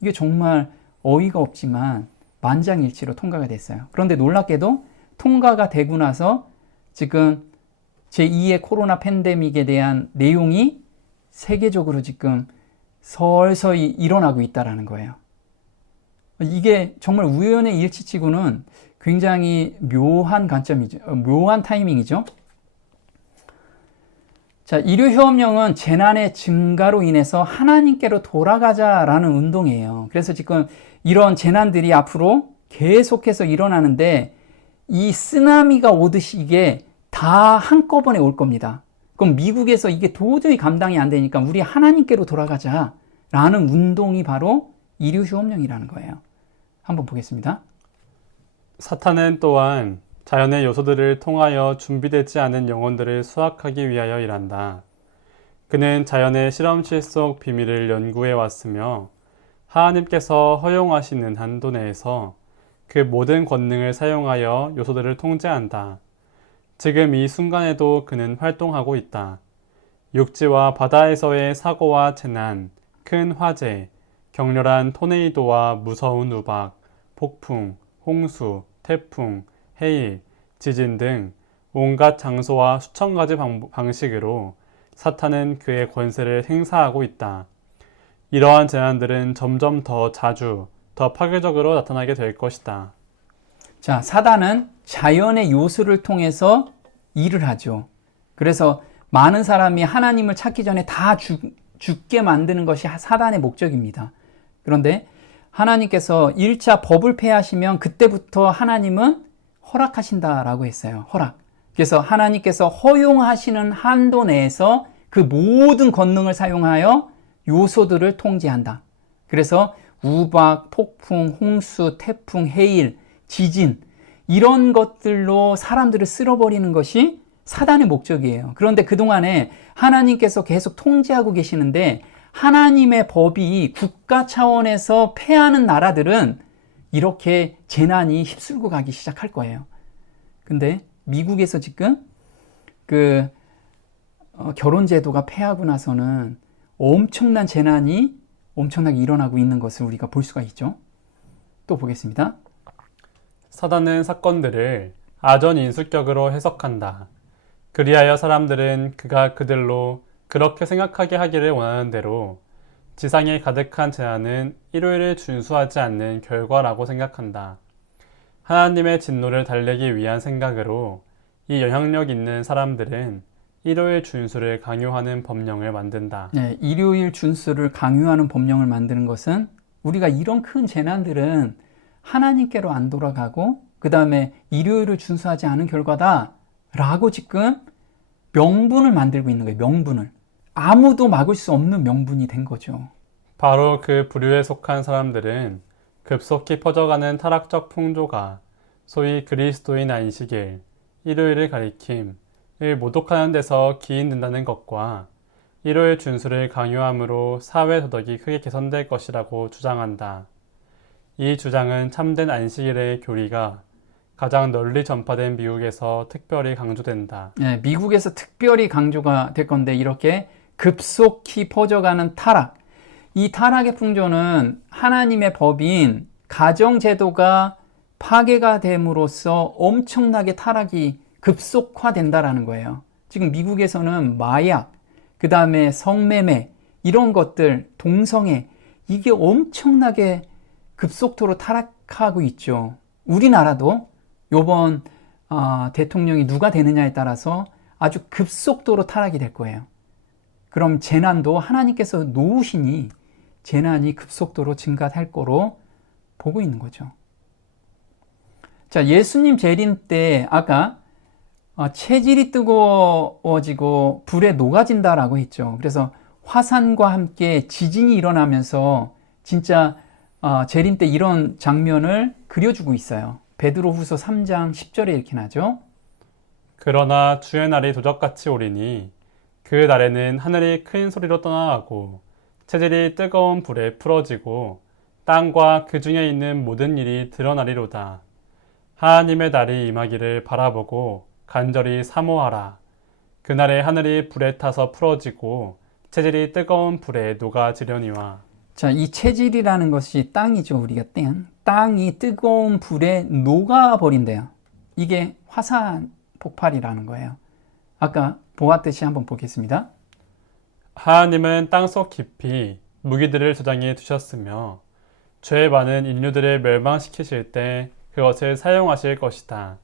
이게 정말 어이가 없지만 만장일치로 통과가 됐어요. 그런데 놀랍게도 통과가 되고 나서 지금 제2의 코로나 팬데믹에 대한 내용이 세계적으로 지금 서서히 일어나고 있다라는 거예요. 이게 정말 우연의 일치치고는 굉장히 묘한 관점이죠. 묘한 타이밍이죠. 자, 일요휴업령은 재난의 증가로 인해서 하나님께로 돌아가자라는 운동이에요. 그래서 지금 이런 재난들이 앞으로 계속해서 일어나는데 이 쓰나미가 오듯이 이게 다 한꺼번에 올 겁니다. 그럼 미국에서 이게 도저히 감당이 안 되니까 우리 하나님께로 돌아가자라는 운동이 바로 일요휴업령이라는 거예요. 한번 보겠습니다. 사탄은 또한 자연의 요소들을 통하여 준비되지 않은 영혼들을 수확하기 위하여 일한다. 그는 자연의 실험실 속 비밀을 연구해 왔으며 하나님께서 허용하시는 한도 내에서 그 모든 권능을 사용하여 요소들을 통제한다. 지금 이 순간에도 그는 활동하고 있다. 육지와 바다에서의 사고와 재난, 큰 화재, 격렬한 토네이도와 무서운 우박, 폭풍, 홍수, 태풍, 해일, 지진 등 온갖 장소와 수천 가지 방식으로 사탄은 그의 권세를 행사하고 있다. 이러한 재난들은 점점 더 자주, 더 파괴적으로 나타나게 될 것이다. 자, 사단은 자연의 요소를 통해서 일을 하죠. 그래서 많은 사람이 하나님을 찾기 전에 다 죽게 만드는 것이 사단의 목적입니다. 그런데 하나님께서 1차 법을 폐하시면 그때부터 하나님은 허락하신다라고 했어요. 허락. 그래서 하나님께서 허용하시는 한도 내에서 그 모든 권능을 사용하여 요소들을 통제한다. 그래서 우박, 폭풍, 홍수, 태풍, 해일, 지진 이런 것들로 사람들을 쓸어버리는 것이 사단의 목적이에요. 그런데 그동안에 하나님께서 계속 통제하고 계시는데 하나님의 법이 국가 차원에서 폐하는 나라들은 이렇게 재난이 휩쓸고 가기 시작할 거예요. 근데 미국에서 지금 결혼제도가 폐하고 나서는 엄청난 재난이 엄청나게 일어나고 있는 것을 우리가 볼 수가 있죠. 또 보겠습니다. 사단은 사건들을 아전인수격으로 해석한다. 그리하여 사람들은 그가 그들로 그렇게 생각하게 하기를 원하는 대로 지상에 가득한 재난은 일요일을 준수하지 않는 결과라고 생각한다. 하나님의 진노를 달래기 위한 생각으로 이 영향력 있는 사람들은 일요일 준수를 강요하는 법령을 만든다. 네, 일요일 준수를 강요하는 법령을 만드는 것은 우리가 이런 큰 재난들은 하나님께로 안 돌아가고 그 다음에 일요일을 준수하지 않은 결과다라고 지금 명분을 만들고 있는 거예요. 명분을. 아무도 막을 수 없는 명분이 된 거죠. 바로 그 부류에 속한 사람들은 급속히 퍼져가는 타락적 풍조가 소위 그리스도인 안식일, 일요일을 가리킴을 모독하는 데서 기인된다는 것과 일요일 준수를 강요함으로 사회 도덕이 크게 개선될 것이라고 주장한다. 이 주장은 참된 안식일의 교리가 가장 널리 전파된 미국에서 특별히 강조된다. 네, 미국에서 특별히 강조가 될 건데 이렇게 급속히 퍼져가는 타락. 이 타락의 풍조는 하나님의 법인 가정제도가 파괴가 됨으로써 엄청나게 타락이 급속화된다라는 거예요. 지금 미국에서는 마약, 그 다음에 성매매, 이런 것들, 동성애, 이게 엄청나게 급속도로 타락하고 있죠. 우리나라도 이번 대통령이 누가 되느냐에 따라서 아주 급속도로 타락이 될 거예요. 그럼 재난도 하나님께서 놓으시니 재난이 급속도로 증가할 거로 보고 있는 거죠. 자, 예수님 재림 때 아까 체질이 뜨거워지고 불에 녹아진다라고 했죠. 그래서 화산과 함께 지진이 일어나면서 진짜 재림 때 이런 장면을 그려주고 있어요. 베드로후서 3장 10절에 이렇게 나죠. 그러나 주의 날이 도적같이 오리니 그 날에는 하늘이 큰 소리로 떠나가고 체질이 뜨거운 불에 풀어지고 땅과 그 중에 있는 모든 일이 드러나리로다. 하나님의 날이 임하기를 바라보고 간절히 사모하라. 그날에 하늘이 불에 타서 풀어지고 체질이 뜨거운 불에 녹아지려니와. 자, 이 체질이라는 것이 땅이죠. 우리가 땅이 뜨거운 불에 녹아버린대요. 이게 화산 폭발이라는 거예요. 아까 보았듯이 한번 보겠습니다. 하나님은 땅속 깊이 무기들을 저장해 두셨으며 죄 많은 인류들을 멸망시키실 때 그것을 사용하실 것이다.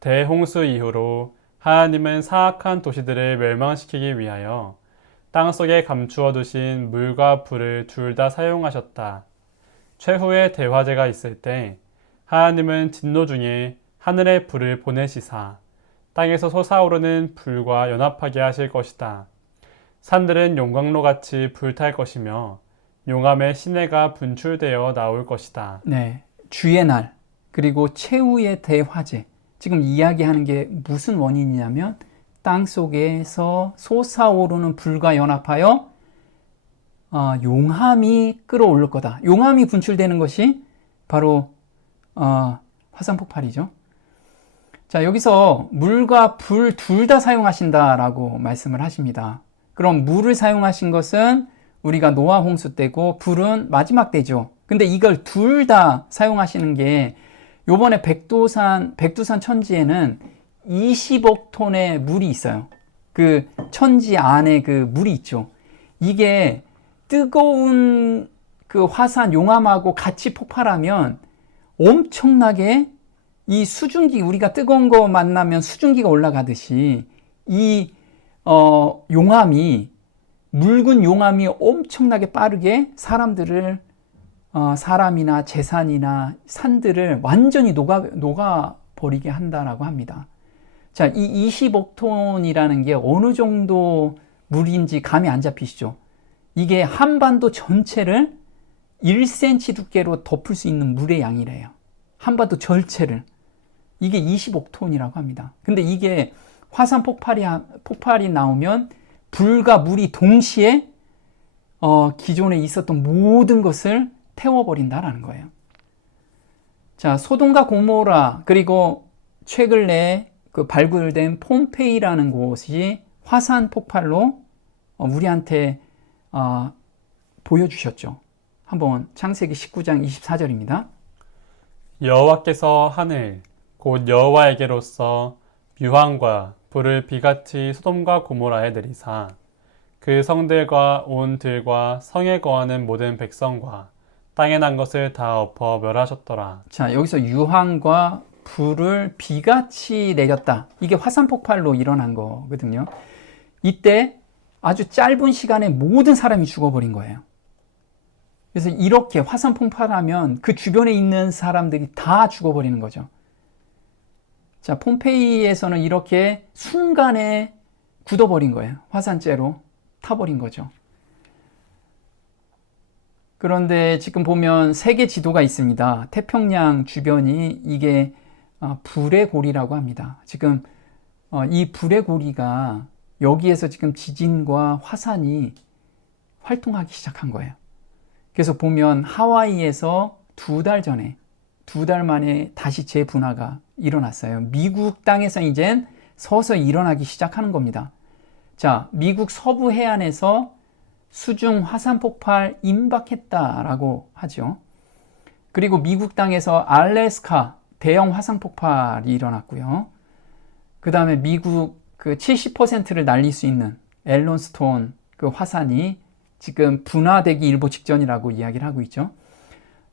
대홍수 이후로 하나님은 사악한 도시들을 멸망시키기 위하여 땅속에 감추어 두신 물과 불을 둘 다 사용하셨다. 최후의 대화제가 있을 때 하나님은 진노 중에 하늘의 불을 보내시사 땅에서 솟아오르는 불과 연합하게 하실 것이다. 산들은 용광로같이 불탈 것이며 용암의 시내가 분출되어 나올 것이다. 네, 주의 날 그리고 최후의 대화제. 지금 이야기하는 게 무슨 원인이냐면 땅 속에서 솟아오르는 불과 연합하여 용암이 끌어올릴 거다. 용암이 분출되는 것이 바로 화산 폭발이죠. 자, 여기서 물과 불 둘 다 사용하신다라고 말씀을 하십니다. 그럼 물을 사용하신 것은 우리가 노아 홍수 때고 불은 마지막 때죠. 근데 이걸 둘 다 사용하시는 게 요번에 백두산 천지에는 20억 톤의 물이 있어요. 그 천지 안에 그 물이 있죠. 이게 뜨거운 그 화산 용암하고 같이 폭발하면 엄청나게 이 수증기, 우리가 뜨거운 거 만나면 수증기가 올라가듯이 이 용암이 묽은 용암이 엄청나게 빠르게 사람들을 사람이나 재산이나 산들을 완전히 녹아버리게 한다라고 합니다. 자, 이 20억 톤이라는 게 어느 정도 물인지 감이 안 잡히시죠? 이게 한반도 전체를 1cm 두께로 덮을 수 있는 물의 양이래요. 한반도 전체를. 이게 20억 톤이라고 합니다. 근데 이게 화산 폭발이 나오면 불과 물이 동시에 기존에 있었던 모든 것을 태워버린다라는 거예요. 자, 소돔과 고모라 그리고 최근에 그 발굴된 폼페이라는 곳이 화산 폭발로 우리한테 보여주셨죠. 한번 창세기 19장 24절입니다. 여호와께서 하늘 곧 여호와에게로서 유황과 불을 비같이 소돔과 고모라에 내리사 그 성들과 온 들과 성에 거하는 모든 백성과 땅에 난 것을 다 엎어 멸하셨더라. 자, 여기서 유황과 불을 비같이 내렸다. 이게 화산 폭발로 일어난 거거든요. 이때 아주 짧은 시간에 모든 사람이 죽어버린 거예요. 그래서 이렇게 화산 폭발하면 그 주변에 있는 사람들이 다 죽어버리는 거죠. 자, 폼페이에서는 이렇게 순간에 굳어버린 거예요. 화산재로 타버린 거죠. 그런데 지금 보면 세계 지도가 있습니다. 태평양 주변이 이게 불의 고리라고 합니다. 지금 이 불의 고리가 여기에서 지금 지진과 화산이 활동하기 시작한 거예요. 그래서 보면 하와이에서 2달 전에, 2달 만에 다시 재분화가 일어났어요. 미국 땅에서 이젠 서서히 일어나기 시작하는 겁니다. 자, 미국 서부 해안에서 수중 화산 폭발 임박했다라고 하죠. 그리고 미국 땅에서 알래스카 대형 화산 폭발이 일어났고요. 그 다음에 미국 그 70%를 날릴 수 있는 앨런스톤 그 화산이 지금 분화되기 일보 직전이라고 이야기를 하고 있죠.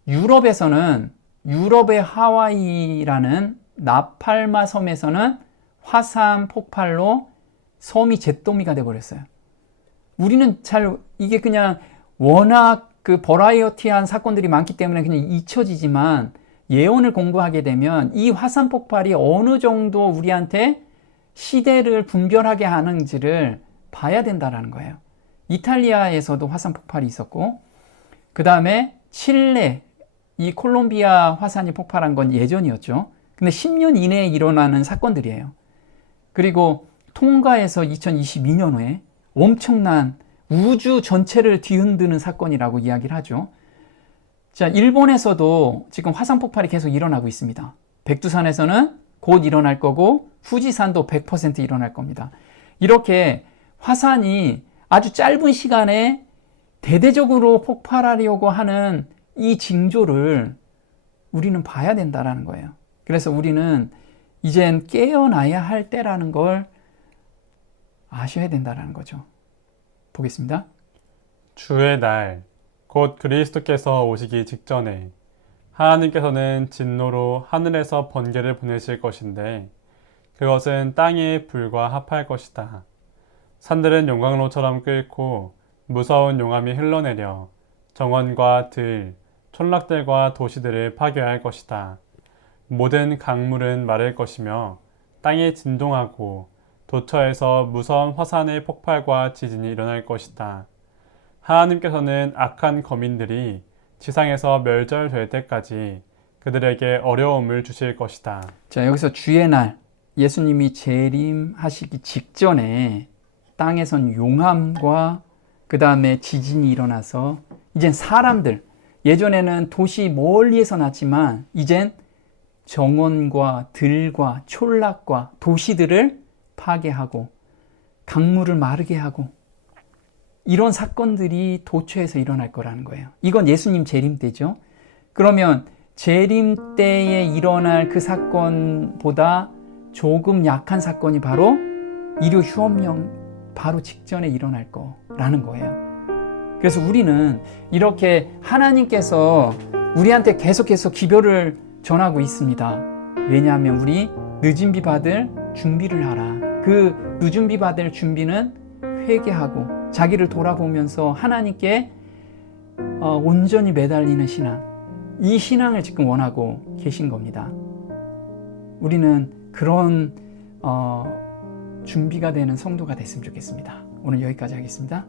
유럽에서는 유럽의 하와이라는 나팔마 섬에서는 화산 폭발로 섬이 잿더미가 돼버렸어요. 우리는 이게 그냥 워낙 그 버라이어티한 사건들이 많기 때문에 그냥 잊혀지지만 예언을 공부하게 되면 이 화산 폭발이 어느 정도 우리한테 시대를 분별하게 하는지를 봐야 된다는 거예요. 이탈리아에서도 화산 폭발이 있었고, 그 다음에 칠레, 이 콜롬비아 화산이 폭발한 건 예전이었죠. 근데 10년 이내에 일어나는 사건들이에요. 그리고 통가에서 2022년 후에 엄청난 우주 전체를 뒤흔드는 사건이라고 이야기를 하죠. 자, 일본에서도 지금 화산 폭발이 계속 일어나고 있습니다. 백두산에서는 곧 일어날 거고 후지산도 100% 일어날 겁니다. 이렇게 화산이 아주 짧은 시간에 대대적으로 폭발하려고 하는 이 징조를 우리는 봐야 된다는 거예요. 그래서 우리는 이젠 깨어나야 할 때라는 걸 아셔야 된다는 거죠. 보겠습니다. 주의 날, 곧 그리스도께서 오시기 직전에 하나님께서는 진노로 하늘에서 번개를 보내실 것인데 그것은 땅의 불과 합할 것이다. 산들은 용광로처럼 끓고 무서운 용암이 흘러내려 정원과 들, 촌락들과 도시들을 파괴할 것이다. 모든 강물은 마를 것이며 땅이 진동하고 도처에서 무서운 화산의 폭발과 지진이 일어날 것이다. 하나님께서는 악한 거민들이 지상에서 멸절될 때까지 그들에게 어려움을 주실 것이다. 자, 여기서 주의 날, 예수님이 재림하시기 직전에 땅에선 용암과 그 다음에 지진이 일어나서 이젠 사람들, 예전에는 도시 멀리에서 났지만 이젠 정원과 들과 촌락과 도시들을 파괴하고 강물을 마르게 하고 이런 사건들이 도처에서 일어날 거라는 거예요. 이건 예수님 재림 때죠. 그러면 재림 때에 일어날 그 사건보다 조금 약한 사건이 바로 일요 휴업령 바로 직전에 일어날 거라는 거예요. 그래서 우리는 이렇게 하나님께서 우리한테 계속해서 기별을 전하고 있습니다. 왜냐하면 우리 늦은 비 받을 준비를 하라. 그 늦은 비 받을 준비는 회개하고 자기를 돌아보면서 하나님께 온전히 매달리는 신앙, 이 신앙을 지금 원하고 계신 겁니다. 우리는 그런 준비가 되는 성도가 됐으면 좋겠습니다. 오늘 여기까지 하겠습니다.